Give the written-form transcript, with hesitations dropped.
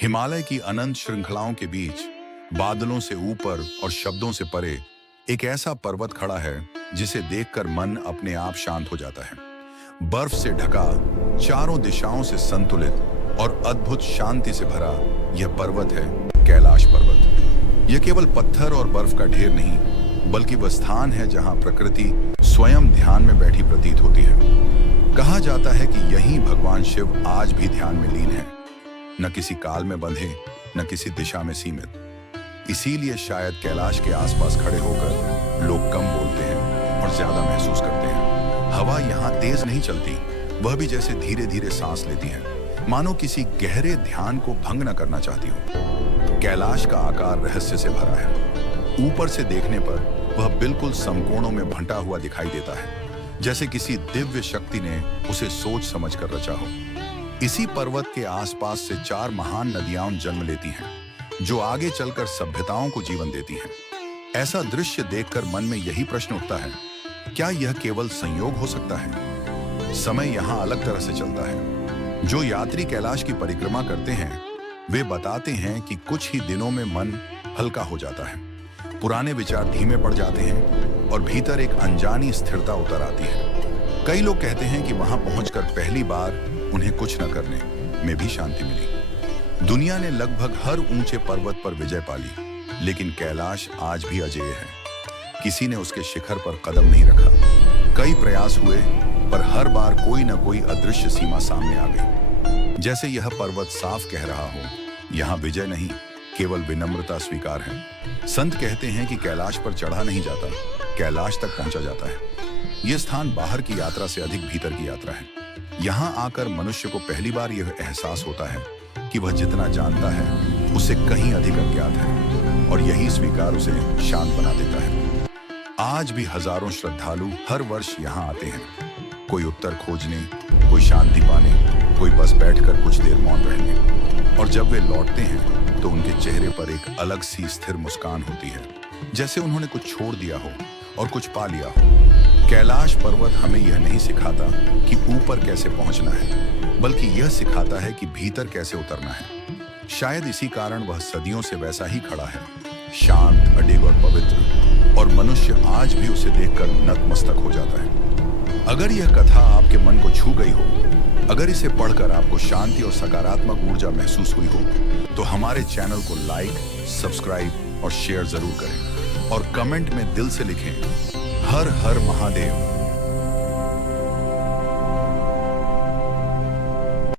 हिमालय की अनंत श्रृंखलाओं के बीच, बादलों से ऊपर और शब्दों से परे, एक ऐसा पर्वत खड़ा है जिसे देखकर मन अपने आप शांत हो जाता है। बर्फ से ढका, चारों दिशाओं से संतुलित और अद्भुत शांति से भरा यह पर्वत है कैलाश पर्वत। यह केवल पत्थर और बर्फ का ढेर नहीं, बल्कि वह स्थान है जहां प्रकृति स्वयं ध्यान में बैठी प्रतीत होती है। कहा जाता है कि यहीं भगवान शिव आज भी ध्यान में लीन है, न किसी काल में बंधे, न किसी दिशा में सीमित। इसीलिए शायद कैलाश के आसपास खड़े होकर लोग कम बोलते हैं और ज्यादा महसूस करते हैं। हवा यहाँ तेज नहीं चलती, वह भी जैसे धीरे धीरे सांस लेती है, मानो किसी गहरे ध्यान को भंग न करना चाहती हो। कैलाश का आकार रहस्य से भरा है। ऊपर से देखने पर वह बिल्कुल समकोणों में बंटा हुआ दिखाई देता है, जैसे किसी दिव्य शक्ति ने उसे सोच समझ कर रचा हो। इसी पर्वत के आसपास से 4 महान नदियां जन्म लेती हैं, जो आगे चलकर सभ्यताओं को जीवन देती हैं। ऐसा दृश्य देखकर मन में यही प्रश्न उठता है, क्या यह केवल संयोग हो सकता है? समय यहाँ अलग तरह से चलता है। जो यात्री कैलाश की परिक्रमा करते हैं, वे बताते हैं कि कुछ ही दिनों में मन हल्का हो जाता है, पुराने विचार धीमे पड़ जाते हैं और भीतर एक अनजानी स्थिरता उतर आती है। कई लोग कहते हैं कि वहां पहुंचकर पहली बार उन्हें कुछ न करने में भी शांति मिली। दुनिया ने लगभग हर ऊंचे पर्वत पर विजय पाली, लेकिन कैलाश आज भी अजेय है। किसी ने उसके शिखर पर कदम नहीं रखा। कई प्रयास हुए, पर हर बार कोई न कोई अदृश्य सीमा सामने आ गई। जैसे यह पर्वत साफ कह रहा हो, यहाँ विजय नहीं, केवल विनम्रता स्वीकार है। संत कहते हैं कि कैलाश पर चढ़ा नहीं जाता, कैलाश तक पहुंचा जाता है। यह स्थान बाहर की यात्रा से अधिक भीतर की यात्रा है। यहाँ आकर मनुष्य को पहली बार यह एहसास होता है कि वह जितना जानता है उससे कहीं अधिक अज्ञात है, और यही स्वीकार उसे शांत बना देता है। आज भी हजारों श्रद्धालु हर वर्ष यहाँ आते हैं, कोई उत्तर खोजने, कोई शांति पाने, कोई बस बैठकर कुछ देर मौन रहने। और जब वे लौटते हैं तो उनके चेहरे पर एक अलग सी स्थिर मुस्कान होती है, जैसे उन्होंने कुछ छोड़ दिया हो और कुछ पा लिया हो। कैलाश पर्वत हमें यह नहीं सिखाता कि ऊपर कैसे पहुंचना है, बल्कि यह सिखाता है कि भीतर कैसे उतरना है। शायद इसी कारण वह सदियों से वैसा ही खड़ा है, शांत, अडिग और पवित्र, और मनुष्य आज भी उसे देखकर नतमस्तक हो जाता है। अगर यह कथा आपके मन को छू गई हो, अगर इसे पढ़कर आपको शांति और सकारात्मक ऊर्जा महसूस हुई हो, तो हमारे चैनल को लाइक, सब्सक्राइब और शेयर जरूर करें, और कमेंट में दिल से लिखें, हर हर महादेव।